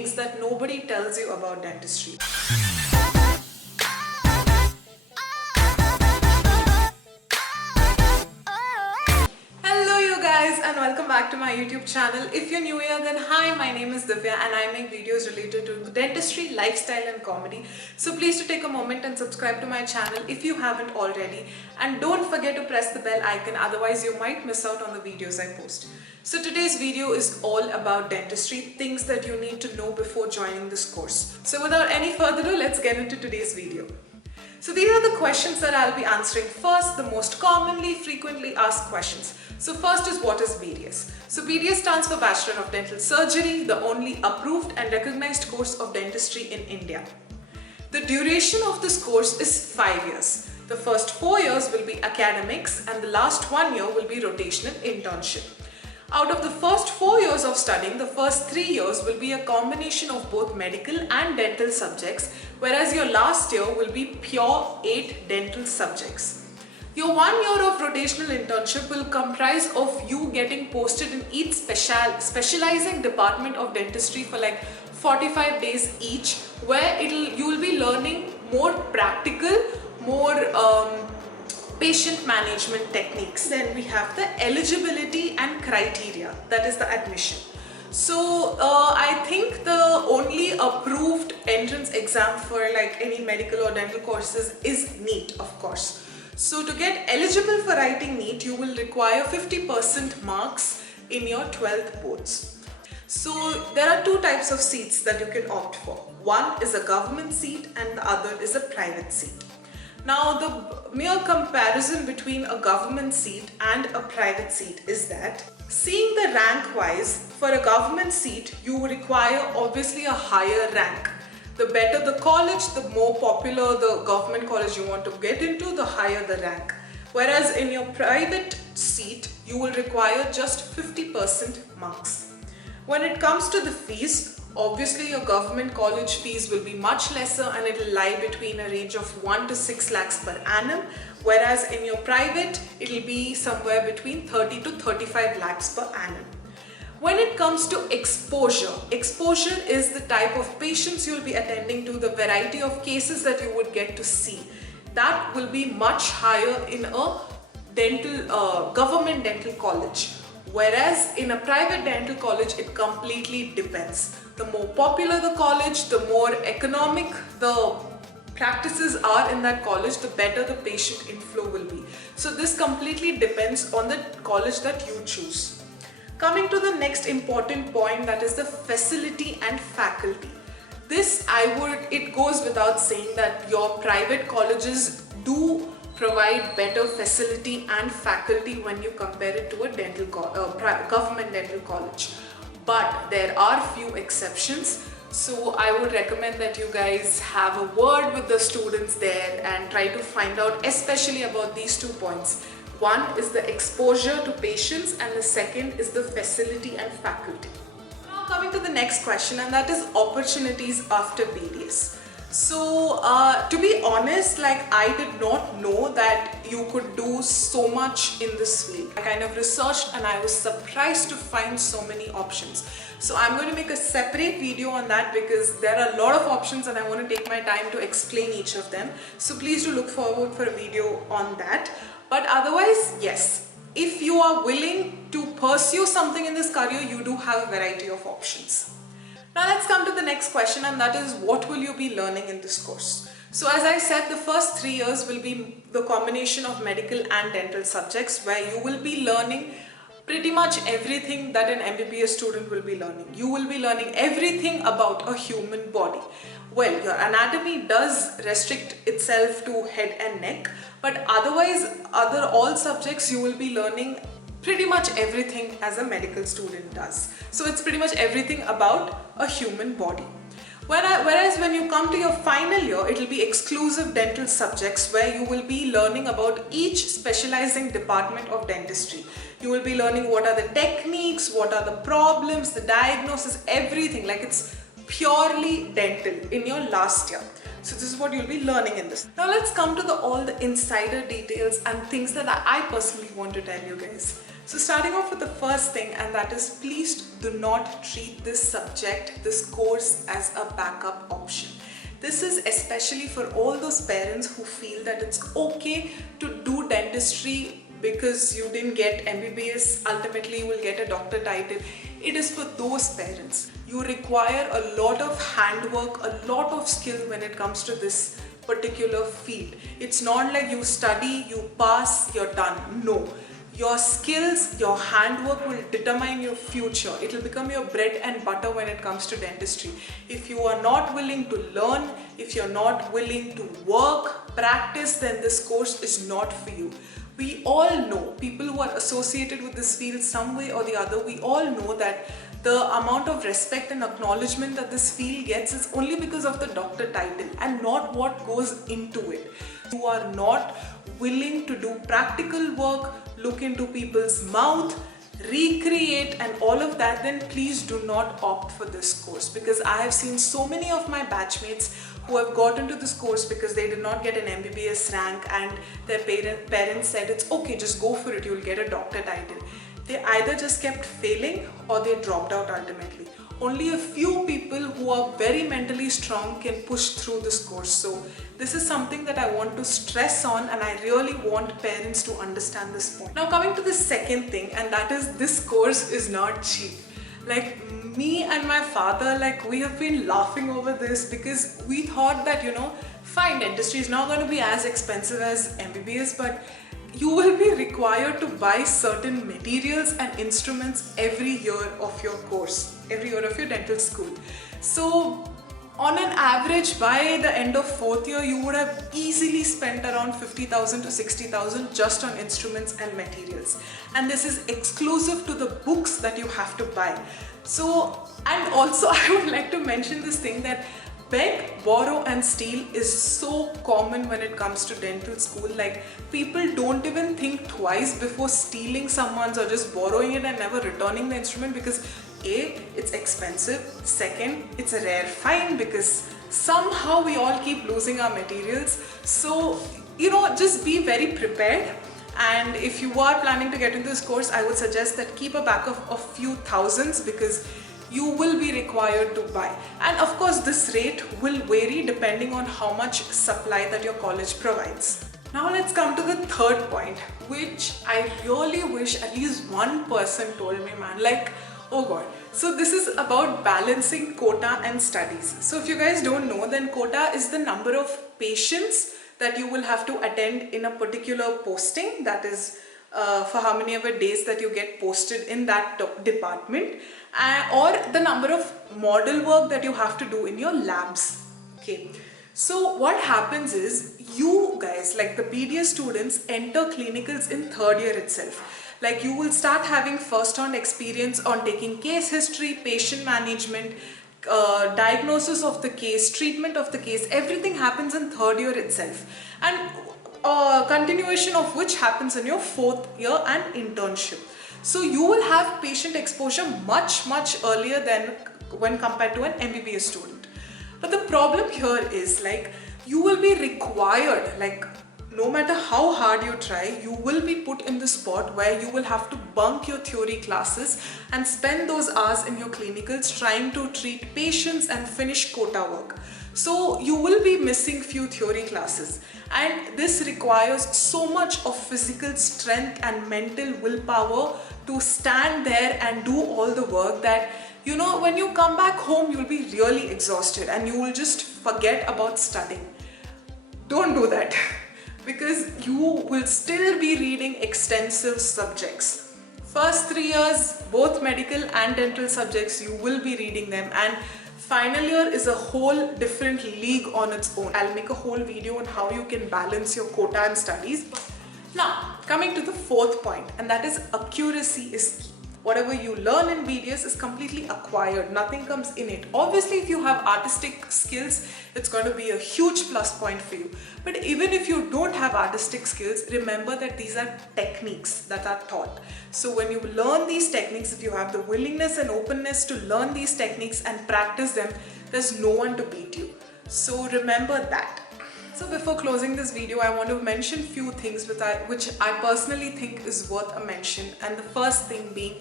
things that nobody tells you about dentistry. Hello you guys and welcome back to my YouTube channel. If you're new here, then hi, my name is Divya and I make videos related to dentistry, lifestyle and comedy. So please to take a moment and subscribe to my channel if you haven't already, and don't forget to press the bell icon, otherwise you might miss out on the videos I post. So today's video is all about dentistry, things that you need to know before joining this course. So without any further ado, let's get into today's video. So these are the questions that I'll be answering first, the most commonly frequently asked questions. So first is, what is BDS? So BDS stands for Bachelor of Dental Surgery, the only approved and recognized course of dentistry in India. The duration of this course is 5 years. The first 4 years will be academics and the last 1 year will be rotational internship. Out of the first 4 years of studying, the first 3 years will be a combination of both medical and dental subjects, whereas your last year will be pure 8 dental subjects. Your 1 year of rotational internship will comprise of you getting posted in each specializing department of dentistry for like 45 days each, where you will be learning more practical, more patient management techniques. Then we have the eligibility and criteria, that is the admission. So I think the only approved entrance exam for like any medical or dental courses is NEET, of course. So to get eligible for writing NEET, you will require 50% marks in your 12th boards. So there are two types of seats that you can opt for. One is a government seat and the other is a private seat. Now the mere comparison between a government seat and a private seat is that, seeing the rank wise, for a government seat you require obviously a higher rank. The better the college, the more popular the government college you want to get into, the higher the rank. Whereas in your private seat you will require just 50% marks. When it comes to the fees, obviously your government college fees will be much lesser and it will lie between a range of 1 to 6 lakhs per annum, whereas in your private it will be somewhere between 30 to 35 lakhs per annum. When it comes to exposure is the type of patients you will be attending to, the variety of cases that you would get to see. That will be much higher in a government dental college. Whereas in a private dental college, it completely depends. The more popular the college, the more economic the practices are in that college, the better the patient inflow will be. So this completely depends on the college that you choose. Coming to the next important point, that is the facility and faculty. It goes without saying that your private colleges do provide better facility and faculty when you compare it to a government dental college. But there are few exceptions. So I would recommend that you guys have a word with the students there and try to find out especially about these 2 points. One is the exposure to patients and the second is the facility and faculty. Now coming to the next question, and that is opportunities after BDS. So to be honest, like I did not know that you could do so much in this field. I kind of researched and I was surprised to find so many options. So I'm going to make a separate video on that because there are a lot of options and I want to take my time to explain each of them. So please do look forward for a video on that. But otherwise, yes, if you are willing to pursue something in this career, you do have a variety of options. Now let's come to the next question, and that is, what will you be learning in this course? So as I said, the first 3 years will be the combination of medical and dental subjects, where you will be learning pretty much everything that an MBBS student will be learning. You will be learning everything about a human body. Well, your anatomy does restrict itself to head and neck, but otherwise, all subjects you will be learning pretty much everything as a medical student does. So it's pretty much everything about a human body. Whereas when you come to your final year, it will be exclusive dental subjects where you will be learning about each specializing department of dentistry. You will be learning what are the techniques, what are the problems, the diagnosis, everything. Like it's purely dental in your last year. So this is what you'll be learning in this. Now let's come to all the insider details and things that I personally want to tell you guys. So starting off with the first thing, and that is, please do not treat this subject, this course, as a backup option. This is especially for all those parents who feel that it's okay to do dentistry because you didn't get MBBS, ultimately you will get a doctor title. It is for those parents. You require a lot of handwork, a lot of skill when it comes to this particular field. It's not like you study, you pass, you're done. No. Your skills, your handwork will determine your future. It will become your bread and butter when it comes to dentistry. If you are not willing to learn, if you're not willing to work, practice, then this course is not for you. We all know, people who are associated with this field some way or the other, we all know that the amount of respect and acknowledgement that this field gets is only because of the doctor title and not what goes into it. You are not willing to do practical work, look into people's mouth, recreate and all of that, then please do not opt for this course, because I have seen so many of my batchmates who have got into this course because they did not get an MBBS rank and their parents said it's okay, just go for it, you'll get a doctor title. They either just kept failing or they dropped out ultimately. Only a few people who are very mentally strong can push through this course. So this is something that I want to stress on, and I really want parents to understand this point. Now coming to the second thing, and that is, this course is not cheap. Like, me and my father, like, we have been laughing over this because we thought that, fine, dentistry is not going to be as expensive as MBBS, but you will be required to buy certain materials and instruments every year of your course, every year of your dental school. So on an average, by the end of 4th year, you would have easily spent around 50,000 to 60,000 just on instruments and materials. And this is exclusive to the books that you have to buy. So, and also I would like to mention this thing that beg, borrow and steal is so common when it comes to dental school. Like, people don't even think twice before stealing someone's or just borrowing it and never returning the instrument, because A, it's expensive. Second, it's a rare find because somehow we all keep losing our materials. So, just be very prepared. And if you are planning to get into this course, I would suggest that keep a backup of few thousands, because you will be required to buy. And of course, this rate will vary depending on how much supply that your college provides. Now let's come to the third point, which I really wish at least one person told me, man. Like, oh god. So this is about balancing quota and studies. So if you guys don't know, then quota is the number of patients that you will have to attend in a particular posting, that is for how many ever days that you get posted in that department, or the number of model work that you have to do in your labs. Okay, so what happens is, you guys, like the BDS students, enter clinicals in 3rd year itself. Like, you will start having first-hand experience on taking case history, patient management, diagnosis of the case, treatment of the case. Everything happens in 3rd year itself, and continuation of which happens in your 4th year and internship. So you will have patient exposure much earlier than when compared to an MBBS student. But the problem here is, like, you will be required, like, no matter how hard you try, you will be put in the spot where you will have to bunk your theory classes and spend those hours in your clinicals trying to treat patients and finish quota work. So you will be missing few theory classes, and this requires so much of physical strength and mental willpower to stand there and do all the work that, when you come back home, you'll be really exhausted and you will just forget about studying. Don't do that. Because you will still be reading extensive subjects. First 3 years, both medical and dental subjects, you will be reading them, and final year is a whole different league on its own. I'll make a whole video on how you can balance your quota and studies. Now, coming to the 4th point, and that is accuracy is key. Whatever you learn in BDS is completely acquired, nothing comes in it. Obviously, if you have artistic skills, it's going to be a huge plus point for you. But even if you don't have artistic skills, remember that these are techniques that are taught. So when you learn these techniques, if you have the willingness and openness to learn these techniques and practice them, there's no one to beat you. So remember that. So before closing this video, I want to mention few things which I personally think is worth a mention. And the first thing being,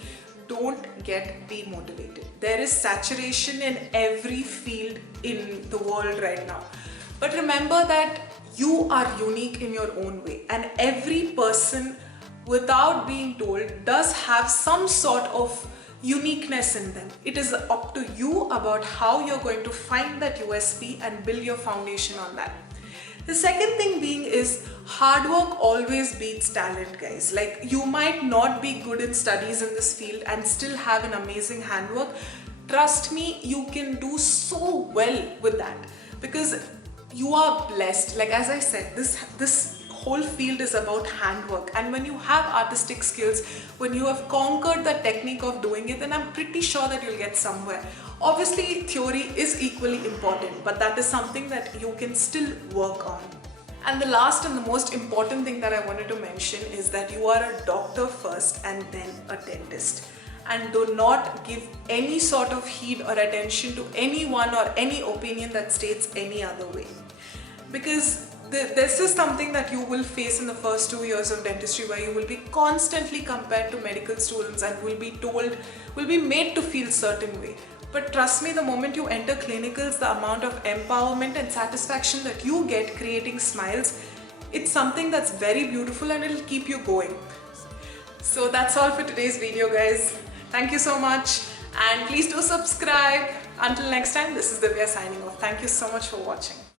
don't get demotivated. There is saturation in every field in the world right now. But remember that you are unique in your own way, and every person, without being told, does have some sort of uniqueness in them. It is up to you about how you're going to find that USP and build your foundation on that. The second thing being is hard work always beats talent, guys. Like, you might not be good in studies in this field and still have an amazing handwork. Trust me, you can do so well with that because you are blessed. Like, as I said, this whole field is about handwork, and when you have artistic skills, when you have conquered the technique of doing it, then I'm pretty sure that you'll get somewhere. Obviously, theory is equally important, but that is something that you can still work on. And the last and the most important thing that I wanted to mention is that you are a doctor first and then a dentist. And do not give any sort of heed or attention to anyone or any opinion that states any other way. Because this is something that you will face in the first 2 years of dentistry, where you will be constantly compared to medical students and will be made to feel certain way. But trust me, the moment you enter clinicals, the amount of empowerment and satisfaction that you get creating smiles, it's something that's very beautiful and it'll keep you going. So that's all for today's video, guys. Thank you so much, and please do subscribe. Until next time, this is Divya signing off. Thank you so much for watching.